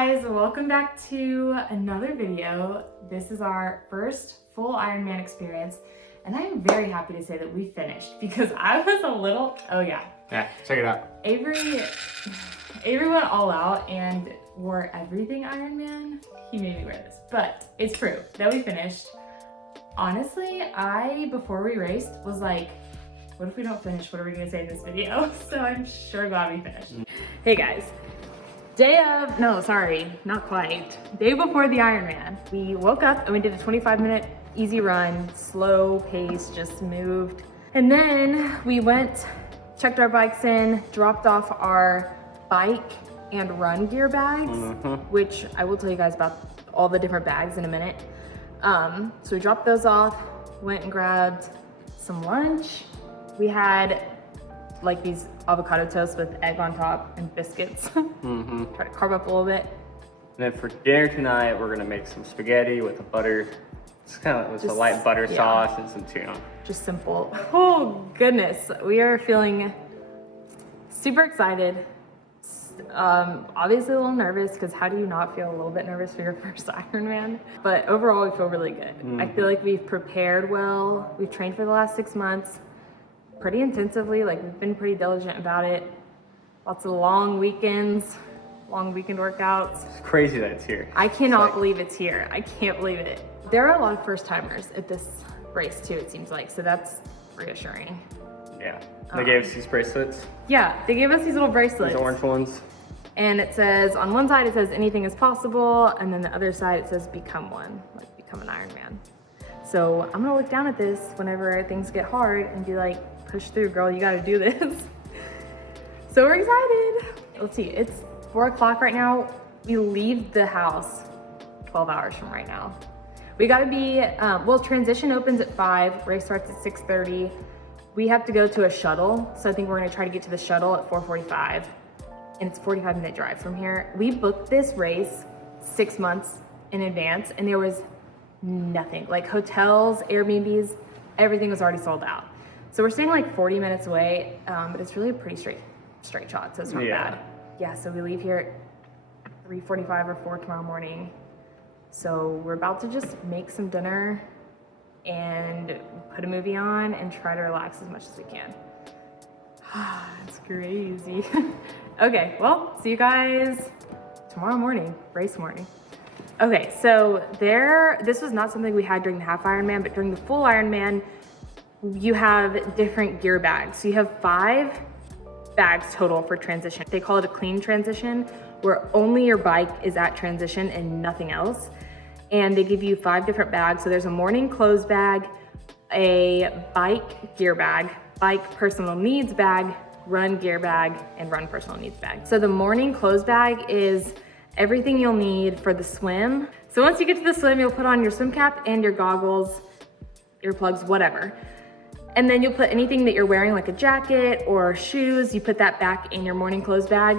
guys, welcome back to another video. This is our first full Ironman experience, and I'm very happy to say that we finished because I was a little, Yeah, check it out. Avery went all out and wore everything Ironman. He made me wear this, but it's proof that we finished. Honestly, before we raced, was like, what if we don't finish? What are we gonna say in this video? So I'm sure glad we finished. Hey guys. Day before the Ironman, we woke up and we did a 25-minute easy run, slow pace, just moved. And then we went, checked our bikes in, dropped off our bike and run gear bags, which I will tell you guys about all the different bags in a minute. So we dropped those off, went and grabbed some lunch. We had like these avocado toasts with egg on top and biscuits. Try to carb up a little bit. And then for dinner tonight, we're gonna make some spaghetti with a butter. It's kind of a light butter sauce and some tuna. Just simple. Oh goodness, we are feeling super excited. Obviously a little nervous, because how do you not feel a little bit nervous for your first Ironman? But overall, we feel really good. I feel like we've prepared well. We've trained for the last 6 months pretty intensively. Like, we've been pretty diligent about it. Lots of long weekends, long weekend workouts. It's crazy that it's here. I cannot believe it's here. I can't believe it. There are a lot of first timers at this race too, it seems like, so that's reassuring. Yeah, they gave us these bracelets. Yeah, they gave us these little bracelets. These orange ones. And it says, on one side it says anything is possible, and then the other side it says become one, like become an Ironman. So I'm gonna look down at this whenever things get hard and be like, push through, girl, you gotta do this. So we're excited. Let's see, it's 4 o'clock right now. We leave the house 12 hours from right now. We gotta be, well, transition opens at 5, race starts at 6:30. We have to go to a shuttle, so I think we're gonna try to get to the shuttle at 4:45, and it's a 45-minute drive from here. We booked this race 6 months in advance, and there was nothing. Like hotels, Airbnbs, everything was already sold out. So we're staying like 40 minutes away, but it's really a pretty straight shot, so it's not bad. Yeah, so we leave here at 3:45 or 4 tomorrow morning. So we're about to just make some dinner and put a movie on and try to relax as much as we can. It's crazy. Okay, well, see you guys tomorrow morning, race morning. Okay, so this was not something we had during the half Ironman, but during the full Ironman, you have different gear bags. So you have 5 bags total for transition. They call it a clean transition, where only your bike is at transition and nothing else. And they give you 5 different bags. So there's a morning clothes bag, a bike gear bag, bike personal needs bag, run gear bag, and run personal needs bag. So the morning clothes bag is everything you'll need for the swim. So once you get to the swim, you'll put on your swim cap and your goggles, earplugs, whatever. And then you'll put anything that you're wearing, like a jacket or shoes, you put that back in your morning clothes bag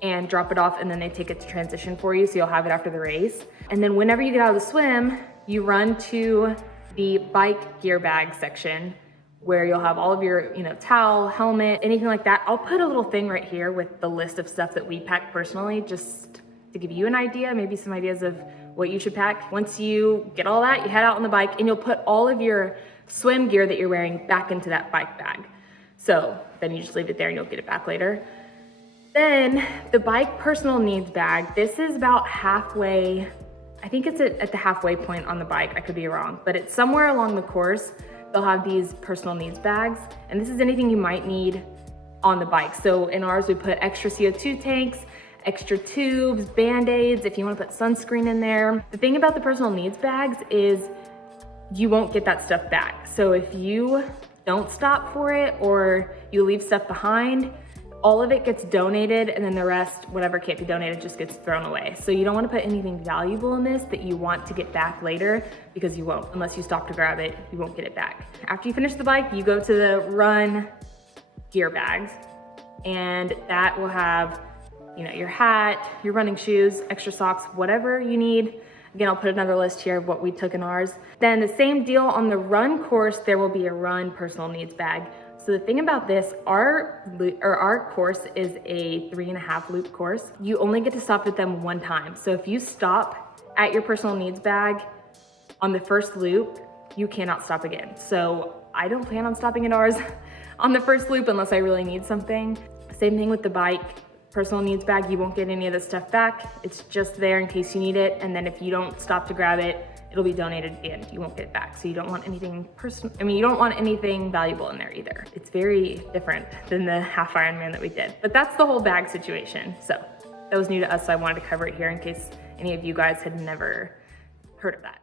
and drop it off, and then they take it to transition for you, so you'll have it after the race. And then whenever you get out of the swim, you run to the bike gear bag section, where you'll have all of your, towel, helmet, anything like that. I'll put a little thing right here with the list of stuff that we pack personally, just to give you an idea, maybe some ideas of what you should pack. Once you get all that, you head out on the bike and you'll put all of your swim gear that you're wearing back into that bike bag. So then you just leave it there and you'll get it back later. Then the bike personal needs bag, this is about halfway, I think it's at the halfway point on the bike, I could be wrong, but it's somewhere along the course, they'll have these personal needs bags, and this is anything you might need on the bike. So in ours, we put extra CO2 tanks, extra tubes, Band-Aids, if you wanna put sunscreen in there. The thing about the personal needs bags is you won't get that stuff back. So if you don't stop for it or you leave stuff behind, all of it gets donated, and then the rest, whatever can't be donated, just gets thrown away. So you don't want to put anything valuable in this that you want to get back later, because you won't. Unless you stop to grab it, you won't get it back. After you finish the bike, you go to the run gear bags, and that will have, your hat, your running shoes, extra socks, whatever you need. Again, I'll put another list here of what we took in ours. Then the same deal on the run course, there will be a run personal needs bag. So the thing about this, our course is a 3.5 loop course. You only get to stop at them one time. So if you stop at your personal needs bag on the first loop, you cannot stop again. So I don't plan on stopping at ours on the first loop unless I really need something. Same thing with the bike. Personal needs bag, you won't get any of the stuff back. It's just there in case you need it. And then if you don't stop to grab it, it'll be donated again. You won't get it back. So you don't want anything you don't want anything valuable in there either. It's very different than the half Ironman that we did. But that's the whole bag situation. So that was new to us, so I wanted to cover it here in case any of you guys had never heard of that.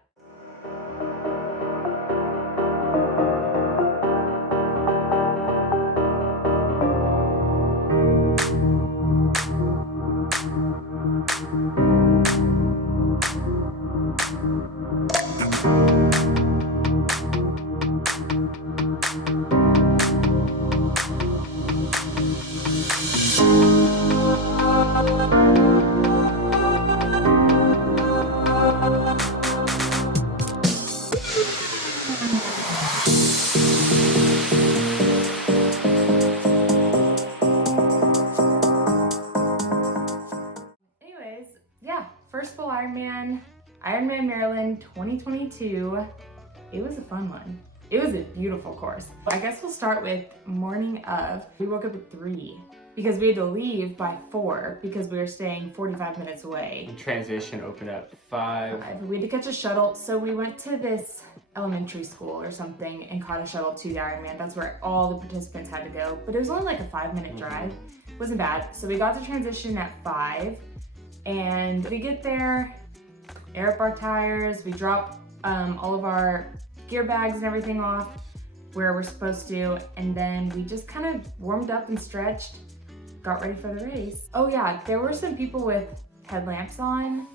First full Ironman, Maryland 2022. It was a fun one. It was a beautiful course. I guess we'll start with morning of. We woke up at 3 because we had to leave by 4 because we were staying 45 minutes away. And transition opened up 5. We had to catch a shuttle, so we went to this elementary school or something and caught a shuttle to the Ironman. That's where all the participants had to go, but it was only like a 5-minute drive. It wasn't bad. So we got to transition at 5. And we get there, air up our tires, we drop all of our gear bags and everything off where we're supposed to, and then we just kind of warmed up and stretched, got ready for the race. Oh yeah, there were some people with headlamps on,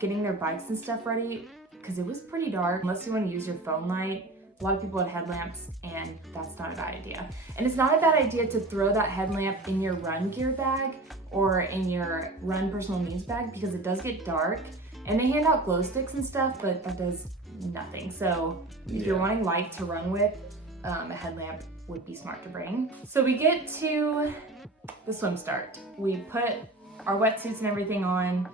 getting their bikes and stuff ready, because it was pretty dark. Unless you want to use your phone light, a lot of people had headlamps, and that's not a bad idea. And it's not a bad idea to throw that headlamp in your run gear bag or in your run personal needs bag because it does get dark. And they hand out glow sticks and stuff, but that does nothing. So if you're wanting light to run with, a headlamp would be smart to bring. So we get to the swim start. We put our wetsuits and everything on.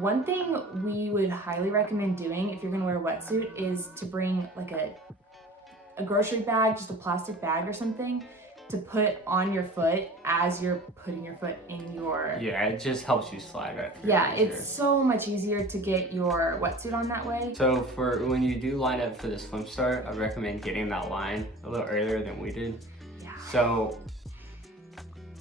One thing we would highly recommend doing if you're gonna wear a wetsuit is to bring like a grocery bag, just a plastic bag or something, to put on your foot as you're putting your foot in your... Yeah, it just helps you slide right through. Yeah, it's so much easier to get your wetsuit on that way. So for when you do line up for the swim start, I recommend getting that line a little earlier than we did. Yeah. So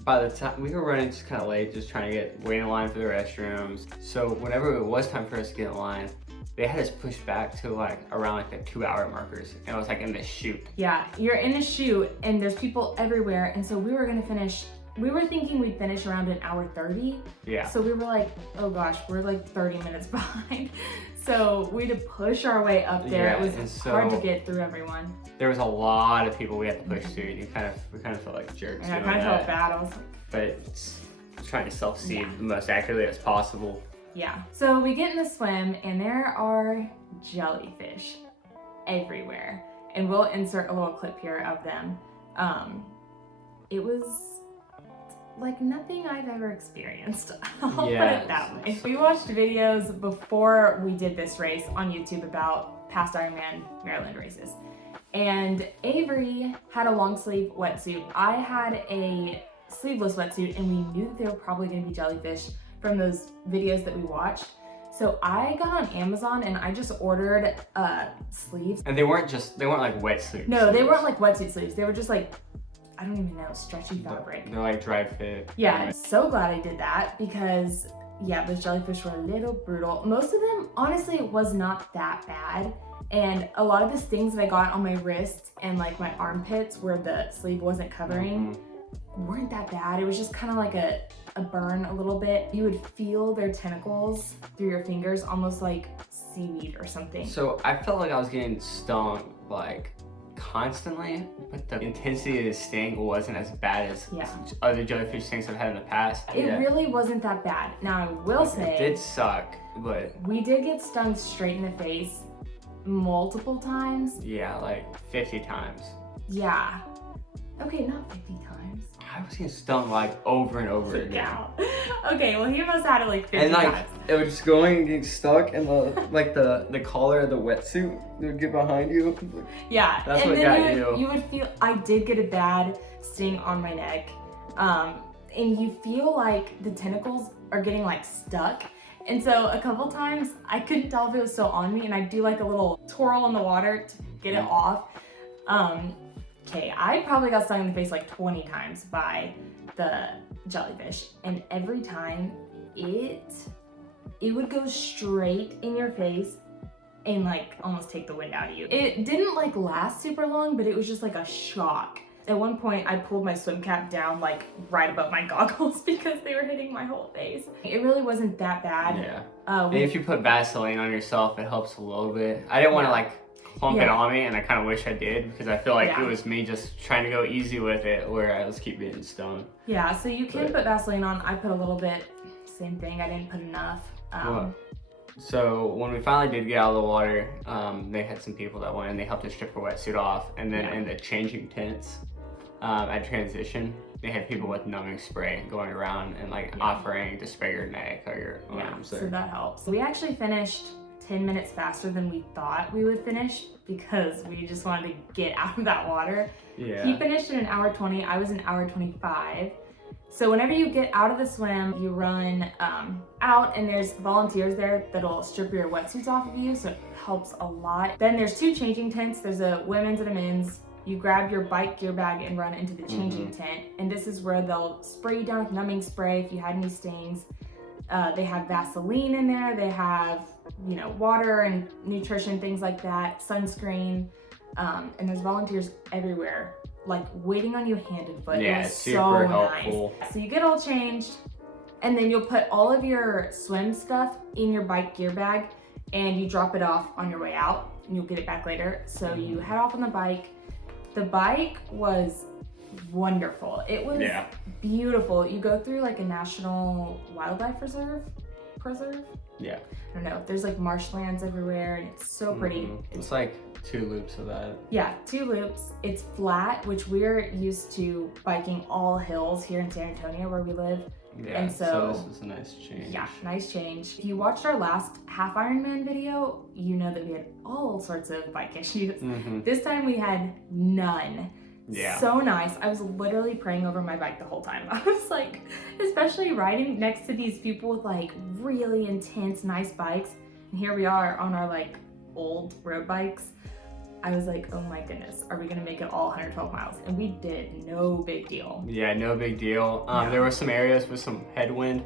by the time we were running just kind of late, just trying to wait in line for the restrooms. So whenever it was time for us to get in line, they had us pushed back to like around like the 2-hour markers, and it was like in this chute. Yeah, you're in a chute and there's people everywhere, and so we were gonna finish. We were thinking we'd finish around 1:30. Yeah. So we were like, oh gosh, we're like 30 minutes behind. So we had to push our way up there. Yeah, it was hard to get through everyone. There was a lot of people we had to push through, and we kind of felt like jerks. And I kind of felt bad. I was like, but it's trying to self-seed the most accurately as possible. Yeah. So we get in the swim and there are jellyfish everywhere. And we'll insert a little clip here of them. It was like nothing I've ever experienced. I'll put it that way. We watched videos before we did this race on YouTube about past Ironman Maryland races. And Avery had a long sleeve wetsuit. I had a sleeveless wetsuit, and we knew that they were probably gonna be jellyfish from those videos that we watched. So I got on Amazon and I just ordered sleeves. And they weren't like wetsuits. No, they weren't like wetsuit sleeves. They were just like, I don't even know, stretchy fabric. They're like dry fit. Yeah, I'm so glad I did that because yeah, those jellyfish were a little brutal. Most of them, honestly, was not that bad. And a lot of the stings that I got on my wrists and like my armpits where the sleeve wasn't covering weren't that bad. It was just kind of like a burn a little bit. You would feel their tentacles through your fingers, almost like seaweed or something. So I felt like I was getting stung like constantly, but the intensity of the sting wasn't as bad as other jellyfish stings I've had in the past. It really wasn't that bad. Now I will say, it did suck, but we did get stung straight in the face multiple times. Yeah, like 50 times. Yeah. Okay, not 50 times. I was getting stung like over and over again. Yeah. Okay, well he must have had it like 50 And like times. it was just going and getting stuck, and the collar of the wetsuit would get behind you. Yeah, That's and what then got you. You would feel, I did get a bad sting on my neck. And you feel like the tentacles are getting like stuck. And so a couple times I couldn't tell if it was still on me, and I'd do like a little twirl in the water to get it off. Okay, I probably got stung in the face like 20 times by the jellyfish, and every time it would go straight in your face and like almost take the wind out of you. It didn't like last super long, but it was just like a shock. At one point, I pulled my swim cap down like right above my goggles because they were hitting my whole face. It really wasn't that bad. Yeah. And if you put Vaseline on yourself, it helps a little bit. I didn't want to like clump it on me, and I kind of wish I did, because I feel like it was me just trying to go easy with it, where I was keep getting stung. Yeah, so you can put Vaseline on. I put a little bit. Same thing. I didn't put enough. So when we finally did get out of the water, they had some people that went and they helped us strip our wetsuit off, and then in the changing tents at transition, they had people with numbing spray going around and like offering to spray your neck or your arms. So that helps. We actually finished 10 minutes faster than we thought we would finish because we just wanted to get out of that water. Yeah. He finished in 1 hour 20. I was in 1 hour 25. So whenever you get out of the swim, you run out, and there's volunteers there that'll strip your wetsuits off of you, so it helps a lot. Then there's 2 changing tents. There's a women's and a men's. You grab your bike gear bag and run into the changing tent, and this is where they'll spray you down with numbing spray if you had any stings. They have Vaseline in there. They have, you know, water and nutrition, things like that, sunscreen, and there's volunteers everywhere, like waiting on you hand and foot. Yeah, it was super so helpful. Nice. So you get all changed, and then you'll put all of your swim stuff in your bike gear bag, and you drop it off on your way out, and you'll get it back later. So you head off on the bike. The bike was wonderful. It was beautiful. You go through like a national wildlife preserve. Yeah. I don't know. There's like marshlands everywhere, and it's so pretty. It's like 2 loops of that. Yeah, 2 loops. It's flat, which we're used to biking all hills here in San Antonio where we live. Yeah, and so this is a nice change. Yeah, nice change. If you watched our last half Ironman video, you know that we had all sorts of bike issues. This time we had none. Yeah. So nice. I was literally praying over my bike the whole time. I was like, especially riding next to these people with like really intense, nice bikes. And here we are on our like old road bikes. I was like, oh my goodness, are we gonna make it all 112 miles? And we did, no big deal. Yeah, no big deal. There were some areas with some headwind.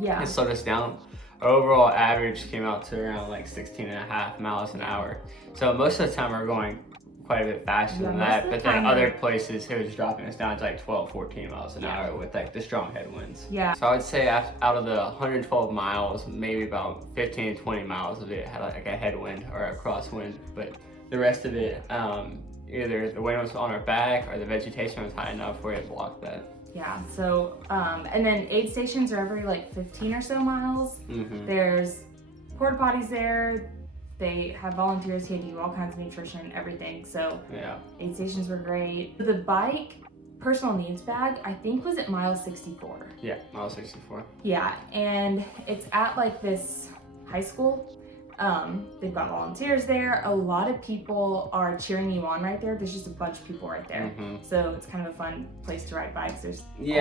Yeah. It slowed us down. Our overall average came out to around like 16.5 miles an hour. So most of the time we're going quite a bit faster than that, but then other places it was dropping us down to like 12, 14 miles an hour with like the strong headwinds. Yeah. So I would say out of the 112 miles, maybe about 15 to 20 miles of it had like a headwind or a crosswind, but the rest of it, either the wind was on our back or the vegetation was high enough where it blocked that. Yeah, so, and then aid stations are every like 15 or so miles. There's porta potties there. They have volunteers here to do all kinds of nutrition, everything. So aid stations were great. The bike personal needs bag, I think was at mile 64. Yeah, mile 64. Yeah, and it's at like this high school. They've got volunteers there. A lot of people are cheering you on right there. There's just a bunch of people right there. So it's kind of a fun place to ride bikes. There's you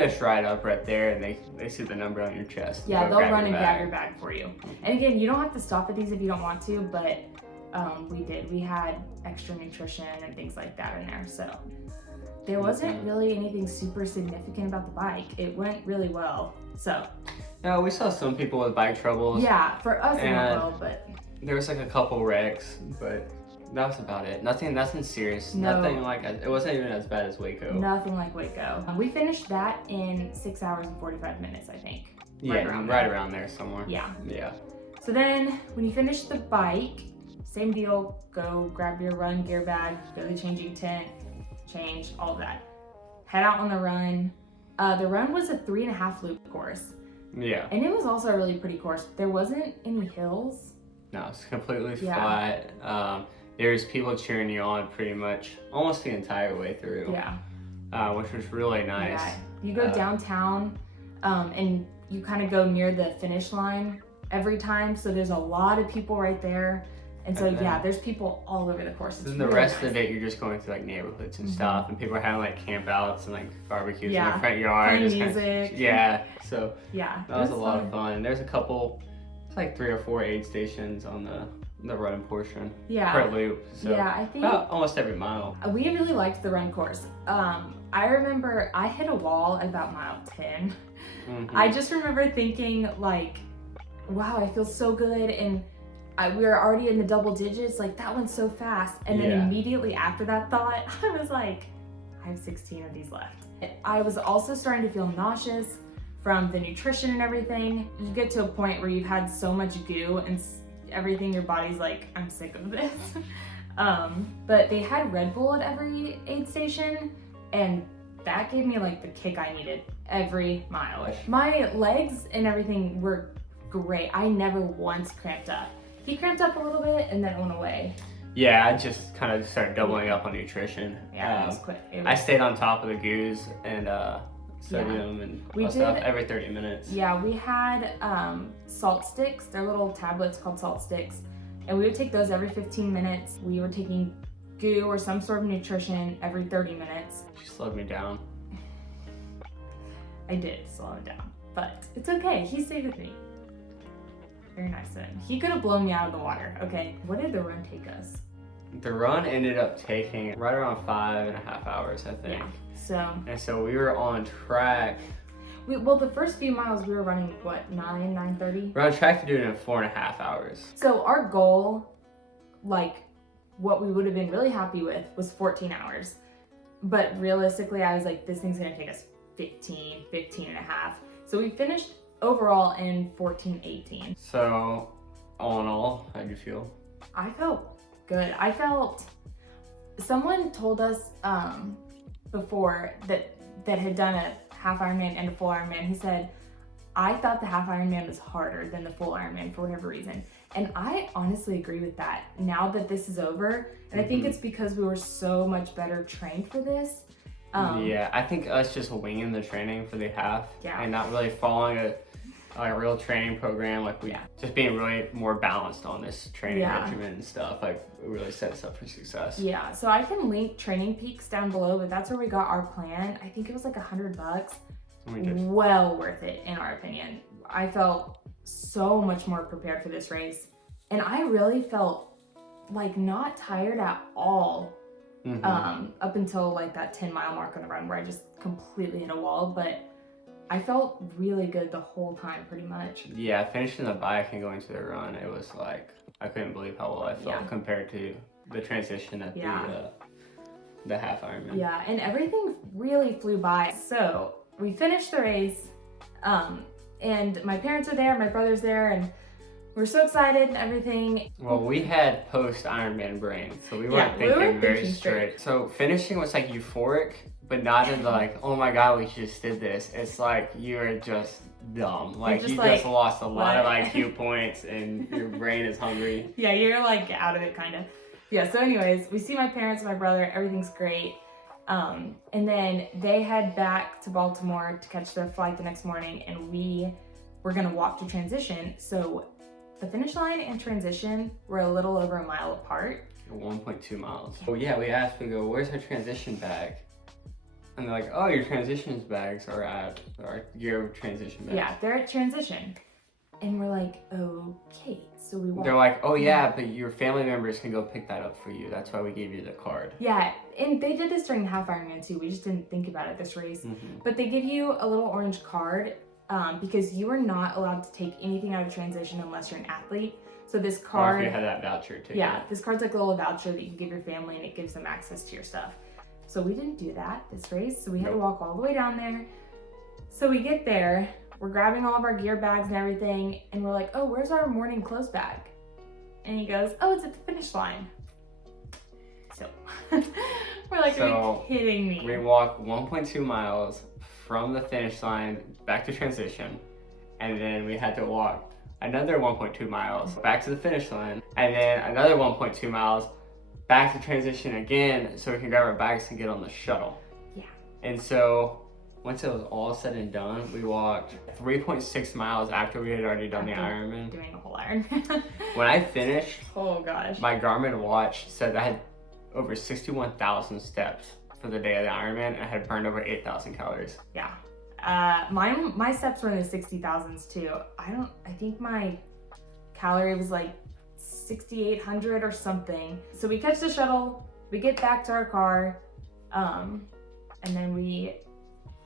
just ride up right there and they see the number on your chest. Yeah, they'll run and grab your bag for you. And again, you don't have to stop at these if you don't want to, but we did. We had extra nutrition and things like that in there. So there wasn't really anything super significant about the bike. It went really well. So no, we saw some people with bike troubles. Yeah, for us it went well, but there was like a couple wrecks, but that was about it. Nothing serious. No. Nothing like, it wasn't even as bad as Waco. Nothing like Waco. We finished that in 6 hours and 45 minutes, I think. Right around there somewhere. Yeah. Yeah. So then when you finish the bike, same deal, go grab your run gear bag, go to the changing tent, change, all of that. Head out on the run. The run was a 3.5 loop course. Yeah. And it was also a really pretty course. There wasn't any hills. No, it's completely flat. There's people cheering you on pretty much almost the entire way through. Yeah. which was really nice. Yeah, you go downtown, and you kind of go near the finish line every time, so there's a lot of people right there. And so there's people all over the course. Then the rest of the day you're just going through like neighborhoods and stuff, and people are having like campouts and like barbecues in the front yard. Playing music. So that was a lot of fun. There's a couple, it's like 3 or 4 aid stations on the run portion per loop. So I think about almost every mile. We really liked the run course. I remember I hit a wall at about mile 10. I just remember thinking like, wow, I feel so good, and we were already in the double digits, like that went so fast. And then immediately after that thought, I was like, I have 16 of these left. I was also starting to feel nauseous from the nutrition and everything. You get to a point where you've had so much goo and everything, your body's like, I'm sick of this. But they had Red Bull at every aid station, and that gave me like the kick I needed every mile. My legs and everything were great. I never once cramped up. He cramped up a little bit and then it went away. Yeah, I just kind of started doubling up on nutrition. Yeah, it was quick. I stayed on top of the goos and sodium and stuff every 30 minutes. Yeah, we had salt sticks. They're little tablets called salt sticks. And we would take those every 15 minutes. We were taking goo or some sort of nutrition every 30 minutes. She slowed me down. I did slow him down, but it's okay. He stayed with me. Very nice of him. He could have blown me out of the water. Okay, what did the run take us? The run ended up taking right around 5.5 hours, I think. Yeah, so we were on track. Well, the first few miles we were running, what, 9:30? We're on track to do it in 4.5 hours. So our goal, like what we would have been really happy with, was 14 hours. But realistically, I was like, this thing's gonna take us 15 and a half. So we finished overall in 14:18. So all in all, how did you feel? I felt good. Someone told us before that had done a half Ironman and a full Ironman. He said, I thought the half Ironman was harder than the full Ironman for whatever reason. And I honestly agree with that now that this is over. And I think it's because we were so much better trained for this. I think us just winging the training for the half and not really following a real training program, like just being really more balanced on this training regimen and stuff, like it really set us up for success. Yeah, so I can link Training Peaks down below, but that's where we got our plan. I think it was like $100. Well worth it in our opinion. I felt so much more prepared for this race, and I really felt like not tired at all up until like that 10-mile mark on the run where I just completely hit a wall, but I felt really good the whole time, pretty much. Yeah, finishing the bike and going to the run, it was like, I couldn't believe how well I felt compared to the transition at the half Ironman. Yeah, and everything really flew by. So we finished the race, and my parents are there, my brother's there, and we're so excited and everything. Well, we had post Ironman brain, so we weren't thinking very straight. So finishing was like euphoric, but not in the like, oh my god, we just did this. It's like you're just dumb. Like you just lost a lot of IQ points and your brain is hungry. Yeah, you're like out of it kind of. Yeah, so anyways, we see my parents and my brother, everything's great. And then they head back to Baltimore to catch their flight the next morning, and we were gonna walk to transition. So the finish line and transition were a little over a mile apart. 1.2 miles. Oh yeah, we asked, we go, where's our transition bag? And they're like, oh, your transitions bags are at your transition bags. Yeah, they're at transition. And we're like, okay, so we walk. They're like, oh yeah, but your family members can go pick that up for you. That's why we gave you the card. Yeah, and they did this during the half Ironman too. We just didn't think about it this race. But they give you a little orange card because you are not allowed to take anything out of transition unless you're an athlete. So this card. Or if you have that voucher too. Yeah, this card's like a little voucher that you can give your family, and it gives them access to your stuff. So we didn't do that this race, so we had to walk all the way down there. So we get there, we're grabbing all of our gear bags and everything, and we're like, oh, where's our morning clothes bag? And he goes, oh, it's at the finish line. So we're like, are you kidding me? We walked 1.2 miles from the finish line back to transition, and then we had to walk another 1.2 miles back to the finish line, and then another 1.2 miles back to transition again so we can grab our bags and get on the shuttle. Yeah. And so once it was all said and done, we walked 3.6 miles after we had already done the Ironman. Doing a whole Ironman. When I finished, oh gosh, my Garmin watch said I had over 61,000 steps for the day of the Ironman, and I had burned over 8,000 calories. Yeah. My steps were in the 60,000s too. I think my calorie was like 6,800 or something. So we catch the shuttle, we get back to our car, and then we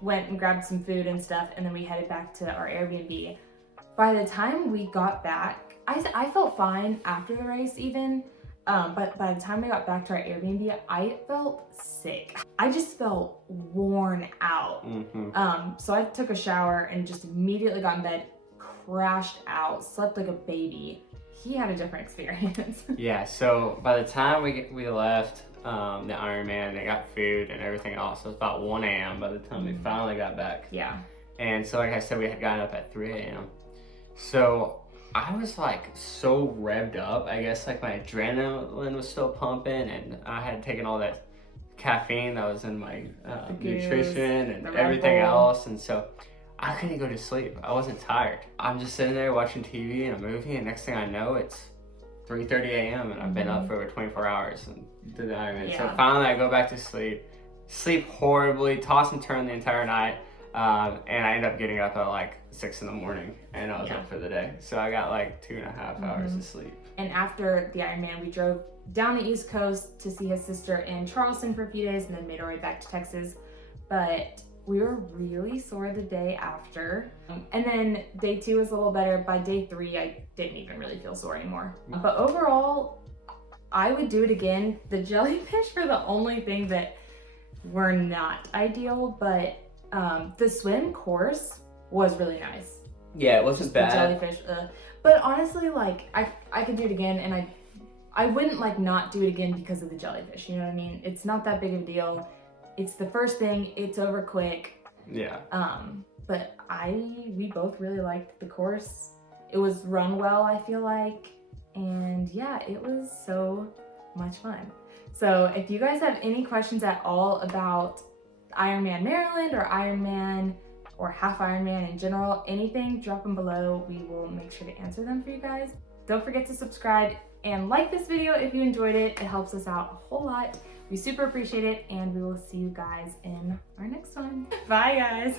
went and grabbed some food and stuff, and then we headed back to our Airbnb. By the time we got back, I felt fine after the race even, but by the time we got back to our Airbnb, I felt sick. I just felt worn out. So I took a shower and just immediately got in bed, crashed out, slept like a baby. He had a different experience. Yeah, so by the time we left the Ironman, they got food and everything else, it was about 1 a.m. by the time we finally got back. Yeah. And so like I said, we had gotten up at 3 a.m. So I was like so revved up. I guess like my adrenaline was still pumping, and I had taken all that caffeine that was in my nutrition and everything else. And so I couldn't go to sleep. I wasn't tired. I'm just sitting there watching TV and a movie, and next thing I know, it's 3:30 a.m. and I've been up for over 24 hours and did the Ironman. Yeah. So finally I go back to sleep horribly, toss and turn the entire night, and I end up getting up at like 6 in the morning, and I was up for the day. So I got like 2.5 hours of sleep. And after the Ironman, we drove down the East Coast to see his sister in Charleston for a few days, and then made our way back to Texas. But we were really sore the day after. And then day 2 was a little better. By day 3, I didn't even really feel sore anymore. But overall, I would do it again. The jellyfish were the only thing that were not ideal, but the swim course was really nice. Yeah, it wasn't bad. The jellyfish, but honestly, like I could do it again, and I wouldn't like not do it again because of the jellyfish. You know what I mean? It's not that big of a deal. It's the first thing. It's over quick. Yeah. But we both really liked the course. It was run well, I feel like, and yeah, it was so much fun. So if you guys have any questions at all about Ironman Maryland or Ironman or half Ironman in general, anything, drop them below. We will make sure to answer them for you guys. Don't forget to subscribe and like this video if you enjoyed it. It helps us out a whole lot. We super appreciate it, and we will see you guys in our next one. Bye guys.